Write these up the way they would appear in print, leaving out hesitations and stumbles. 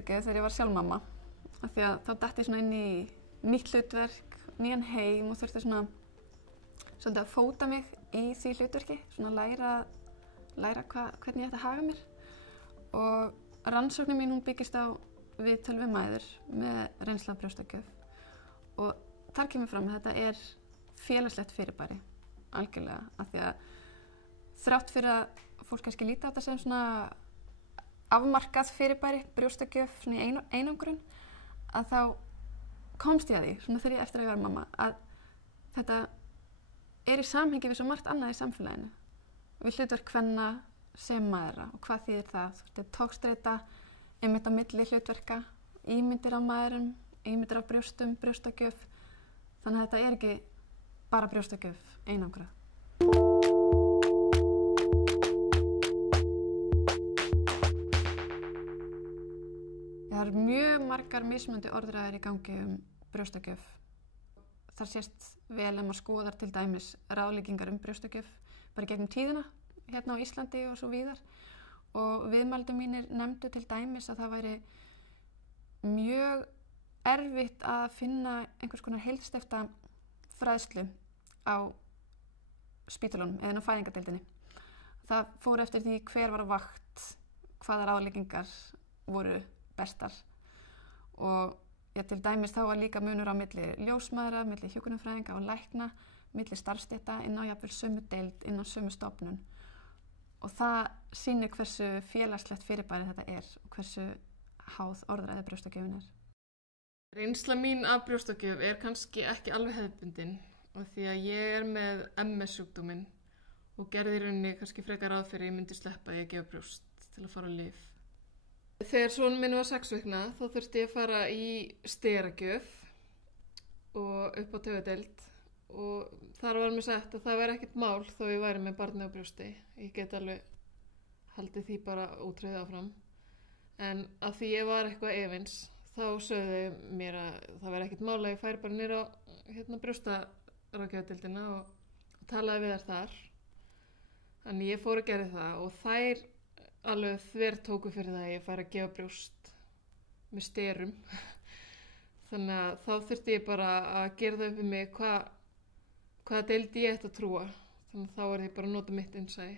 brjóstakjöf þegar ég var sjálf mamma. Af því að þá datt ég svona inn í nýtt hlutverk, nýjan heim og þurfti svona svolítið að fóta mig í því hlutverki, svona læra hvernig ég ætti að haga mér. Og rannsóknin mín hún byggist á viðtöl við mæður með reynslu af brjóstakjöf. Og þar kemur fram að þetta er félagslegt fyrirbæri, algjörlega, af því að þrátt fyrir að fólk kannski líti á þetta sem svona afmarkað fyrirbæri, brjóstakjöf, svona í einangrun, að þá komst ég að því, svona þegar ég eftir að ég var mamma, að þetta er í samhengi við svo margt annað í samfélaginu. Við hlutverk kvenna sem mæðra og hvað þýðir það? Þetta er togstreita, einmitt á milli hlutverka, ímyndir af mæðrum, ímyndir af brjóstum, brjóstakjöf. Þannig að þetta er ekki bara brjóstakjöf einangrað. Það eru mjög margar mismunandi orðræður í gangi brjóstakjöf. Það sést vel ef maður skoðar til dæmis ráðleggingar brjóstakjöf bara gegnum tíðina hérna á Íslandi og svo víðar. Og viðmældur mínir nefndu til dæmis að það væri mjög erfitt að finna einhvers konar heildsteypta fræðslu á spítölunum eða á fæðingardeildinni. Það fór eftir því hver var á vakt, hvaða ráðleggingar voru bestar og til dæmis þá var líka munur á milli ljósmæðra, milli hjúkrunarfræðinga og lækna, milli starfsstétta inn á jafnvel sömu deild, inn á sömu stofnun og það sýnir hversu félagslegt fyrirbæri þetta er og hversu háð orðræði brjóstakjöfin er. Reynsla mín af brjóstakjöf er kannski ekki alveg hefðbundin og því að ég er með MS-sjúkdóminn og gerði í rauninni kannski frekar ráð fyrir að ég myndi sleppa því að gefa brjóst til að fara á lyf. Þegar sonur minn var 6 vikna þá þurfti ég að fara í steragjöf og upp á taugadeild og þar var mér sagt að það væri ekkert mál þó ég væri með barni á brjósti. Ég get alveg haldið því bara ótrúið áfram. En að því ég var eitthvað efins þá sögðu mér að það væri ekkert mál að ég færi bara niður á brjóstaráðgjafadeildina og talaði við þær þar. Þannig ég fór að gera það og þær alveg þvertóku fyrir það að ég færi að gefa brjóst með sterum. Þannig að þá þurfti ég bara að gera það upp við mig hvaða deildi ég ætti að trúa. Þannig að þá er ég bara að nota mitt innsæi.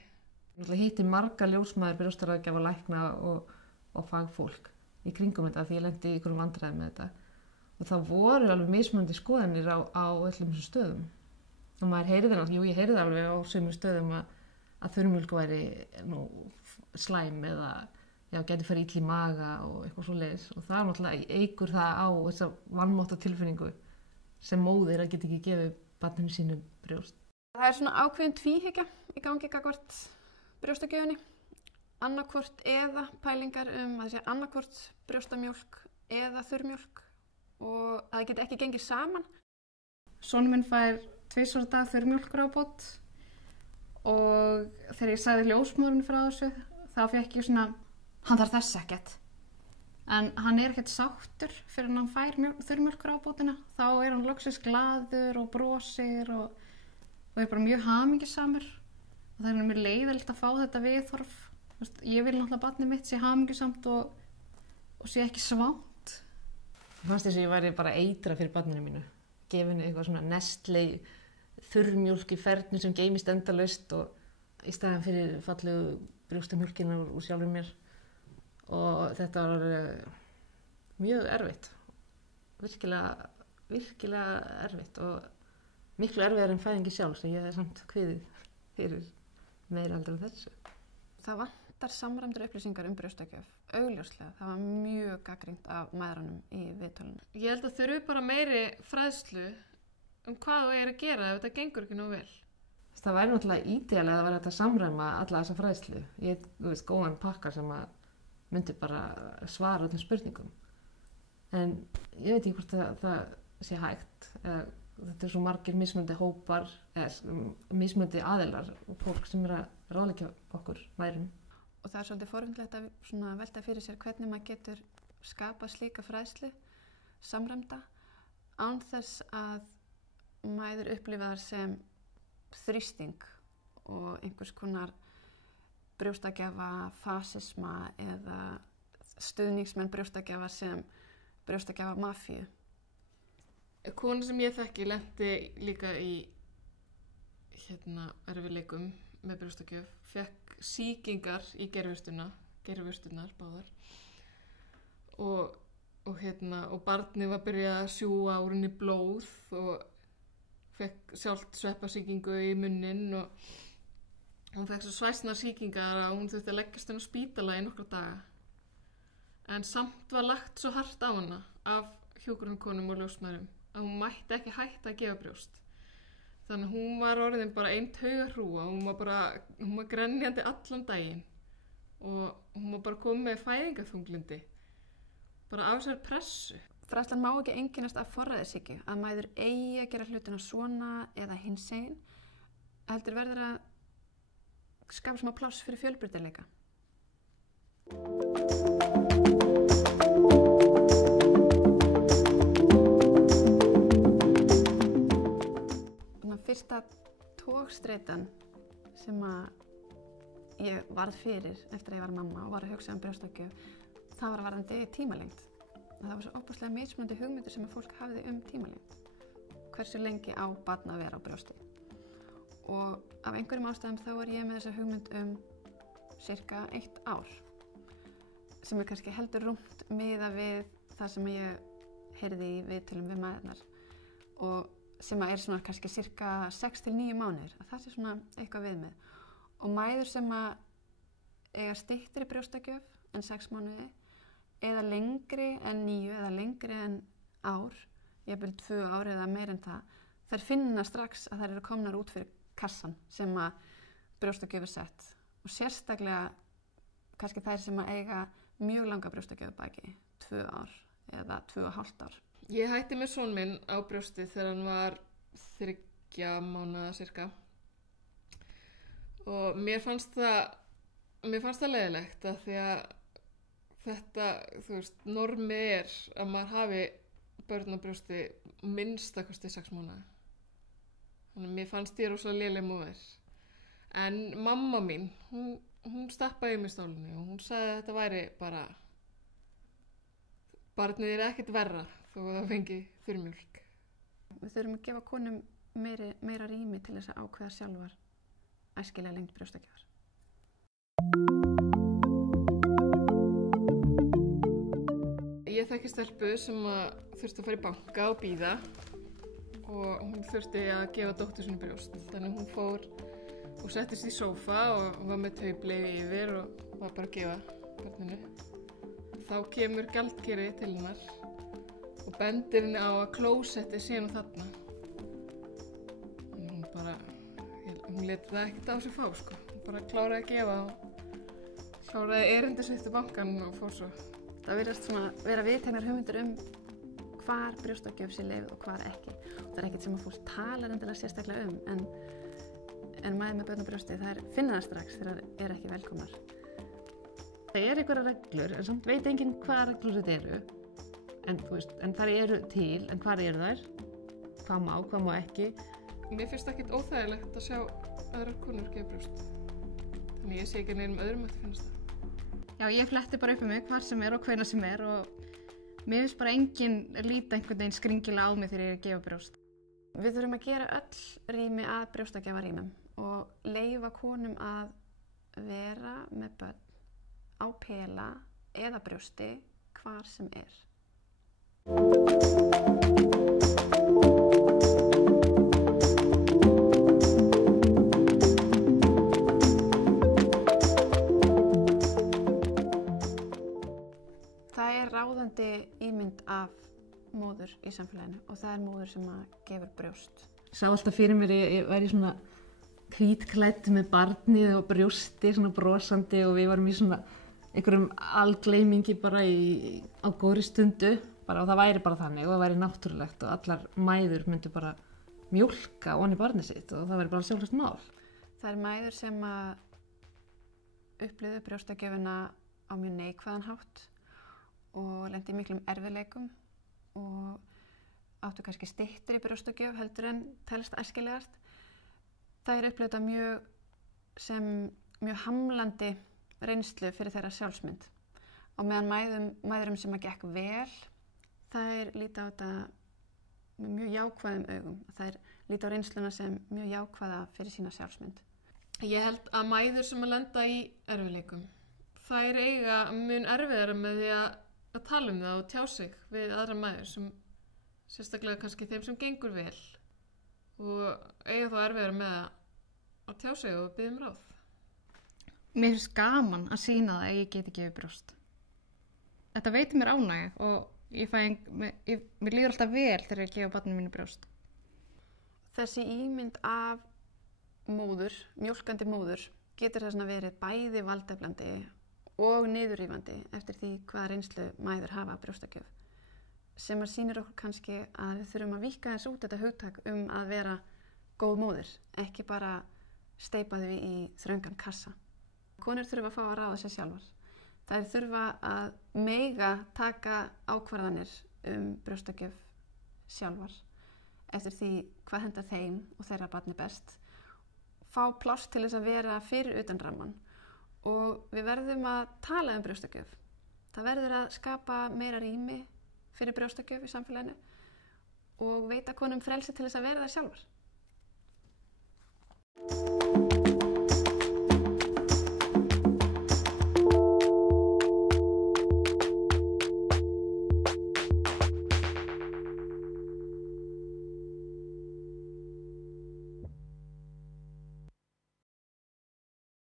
Ég hitti marga ljósmæður, brjóstaráðgjafa, lækna og fagfólk í kringum þetta því ég lendi í einhverjum vandræðum með þetta. Og það voru alveg mismunandi skoðanir á öllum þessum stöðum. Og maður heyrði það, ég heyrði alveg á sumum stöðum að þurrmjólk væri slæm eða gæti farið illa í maga og eitthvað svoleiðis og það náttúrulega eykur það á þessa vanmáttartilfinningu sem móðir að geta ekki gefið barninu sínu brjóst. Það er svona ákveðin tvíhyggja í gangi gagnvart brjóstakjöfinni. Annaðhvort eða pælingar að það sé annaðhvort brjóstamjólk eða þurrmjólk og að það geti ekki gengið saman. Sonur minn fær 2 á dag þurrmjólkurábót og þegar ég sagði ljósmóðurinn frá þessu þá fékk ég svona, hann þarf þess ekkert. En hann er ekkert sáttur fyrir hann fær þurrmjólkurábótina. Þá er hann loksins glaður og brosir og er bara mjög hamingjusamur. Og það er mjög leiðilegt að fá þetta viðhorf. Ég vil náttúrulega barnið mitt sé hamingjusamt og sé ekki svangt. Það fannst þess að ég væri bara eitra fyrir barninu mínu. Gefinu eitthvað svona Nestlé þurrmjólk í fernu sem geymist endalaust og í staðan fyrir fallegu brjóstamjólkina úr sjálfum mér. Og þetta var mjög erfitt. Virkilega erfitt og miklu erfiðar en fæðingi sjálf sem ég hef samt kviðið fyrir meira heldur en þessu. Það vantar samræmdar upplýsingar brjóstakjöf, augljóslega. Það var mjög gagnrýnt af mæðrunum í viðtölunum. Ég held að þurfi bara meiri fræðslu hvað þú er að gera ef þetta gengur ekki nógu vel. Það væri náttúrulega ídealega að vera hægt að samræma alla þessa fræðslu. Ég veist góðan pakka sem að myndi bara svara öllum spurningum. En ég veit ekki hvort það sé hægt. Þetta er svo margir mismunandi hópar, mismunandi aðilar og fólk sem er að ráðleggja okkur mæðrum. Og það er svolítið forvitnilegt að velta fyrir sér hvernig maður getur skapað slíka fræðslu, samræmda, án þess að mæður upplifa þar sem þrýsting og einhvers konar brjóstagjafa, fasisma eða stuðningsmenn brjóstagjafa sem brjóstagjafa mafíu. Kona sem ég þekki lenti líka í erfiðleikum með brjóstagjöf, fekk sýkingar í gervurstunar báðar og barnið var byrjað að sjúga úr henni blóð og fekk sjálft sveppasýkingu í munnin og hún fekk svo svæsnar sýkingar að hún þurfti að leggjast inn á spítala í nokkra daga. En samt var lagt svo hart á hana af hjúkrunarkonum og ljósmæðrum að hún mætti ekki hætta að gefa brjóst. Þannig að hún var orðin bara ein taugahrúga, hún var grenjandi allan daginn og hún var bara komið með fæðingarþunglindi, bara af þessari pressu. Fræðslan má ekki einkennast af forræðishyggju, að mæður eigi að gera hlutina svona eða hinsegin, heldur verður að skapa smá pláss fyrir fjölbreytileika. Fyrsta togstreitan sem að ég varð fyrir eftir að ég var mamma og var að hugsa brjóstagjöf, það var varðandi tímalengd. Það var svo óbúslega mismunandi hugmyndir sem að fólk hafði tímalengd. Hversu lengi á barn að vera á brjósti. Og af einhverjum ástæðum þá var ég með þessa hugmynd cirka 1 ár. Sem kannski heldur rúmt miðað við það sem ég heyrði í viðtölum við mæðurnar. Og sem að svona kannski cirka 6 til 9 mánuðir, að það sé svona eitthvað viðmið. Og mæður sem að eiga styttri brjóstagjöf en 6 mánuði, eða lengri en 9 eða lengri en ár, jafnvel 2 ár eða meir en það, þær finna strax að þær eru komnar út fyrir kassan sem að brjóstagjöf sett. Og sérstaklega kannski þær sem að eiga mjög langa brjóstagjöf baki, 2 ár eða 2,5 ár. Ég hætti með son minn á brjósti þegar hann var 3 mánaða cirka og mér fannst það leiðilegt af því að þetta, normið er að maður hafi börn á brjósti minnstakosti 6 mánaða. Þannig að mér fannst ég rosalega léleg móðir. En mamma mín, hún stappaði í mig stólinu og hún sagði að þetta væri bara barnið ekkert verra þó að það fengi þurrmjólk. Við þurfum að gefa konum meira rými til þess að ákveða sjálfar æskilega lengd brjóstagjafar. Ég þekki stelpu sem þurfti að fara í banka og bíða og hún þurfti að gefa dóttur sinni brjóst. Þannig hún fór og settist í sófa og var með taubleið yfir og var bara að gefa barninu. Þá kemur gjaldkeri til hennar og bendir henni á að klósetti sé nú þarna. Hún lét það ekkert á sig fá, sko. Hún bara kláraði að gefa og kláraði erindi sitt í bankann og fór svo. Það virðast svona vera viðteknar hugmyndir hvar brjóstagjöf sé leyfð og hvar ekki. Það er ekkert sem að fólk talar endilega sérstaklega en mæður með börn á brjósti, þær finna það strax þegar það er ekki velkomnar. Það einhverjar reglur, en samt veit enginn hvaða reglur þetta eru. En þær eru til, en hvar eru þær? Hvað má ekki? Mér finnst ekkert óþægilegt að sjá aðrar konur gefa brjóst. Þannig ég sé ekki neinum öðrum að finnast það. Já, ég fletti bara upp mig hvar sem er og hvenær sem er og mér finnst bara enginn líta einhvern veginn skringilega á mig þegar ég er að gefa brjóst. Við þurfum að gera öll rými að brjóstagjafarýmum og leyfa konum að vera með börn á pela eða brjósti hvar sem er. Það er ráðandi ímynd af móður í samfélaginu og það er móður sem að gefur brjóst. Ég sá alltaf fyrir mér, ég væri svona hvítklædd með barnið og brjósti, svona brosandi og við varum í svona einhverjum algleymingi bara á góðri stundu bara, og það væri bara þannig og það væri náttúrulegt og allar mæður myndu bara mjólka ofan í barnið sitt og það væri bara sjálfsagt mál. Það er mæður sem að upplifðu brjóstagjöfina á mjög neikvæðan hátt og lendi í miklum erfiðleikum og áttu kannski styttri brjóstagjöf heldur en telst æskilegast. Það er upplifð þetta mjög hamlandi reynslu fyrir þeirra sjálfsmynd og meðan mæðurum sem að gekk vel, þær líta á þetta með mjög jákvæðum augum. Þær líta á reynsluna sem mjög jákvæða fyrir sína sjálfsmynd. Ég held að mæður sem að lenda í erfiðleikum, þær eiga mun erfiðara með því að tala það og tjá sig við aðra mæður sem sérstaklega kannski þeim sem gengur vel og eiga þá erfiðara með að tjá sig og biðja ráð. Mér finnst gaman að sýna það að ég geti gefið brjóst. Þetta veitir mér ánægju og mér líður alltaf vel þegar ég gefa barninu mínu brjóst. Þessi ímynd af móður, mjólkandi móður, getur þess að verið bæði valdeflandi og niðurrífandi eftir því hvað reynslu mæður hafa af brjóstakjöf, sem að sýnir okkur kannski að við þurfum að víkka þess út þetta hugtak að vera góð móðir, ekki bara steypa þau í þröngan kassa. Konur þurfa að fá að ráða sér sjálfar. Þær þurfa að mega taka ákvarðanir brjóstakjöf sjálfar eftir því hvað hendar þeim og þeirra barni best. Fá pláss til þess að vera fyrir utan ramman og við verðum að tala brjóstakjöf. Það verður að skapa meira rými fyrir brjóstakjöf í samfélaginu og veita konum frelsi til þess að vera það sjálfar.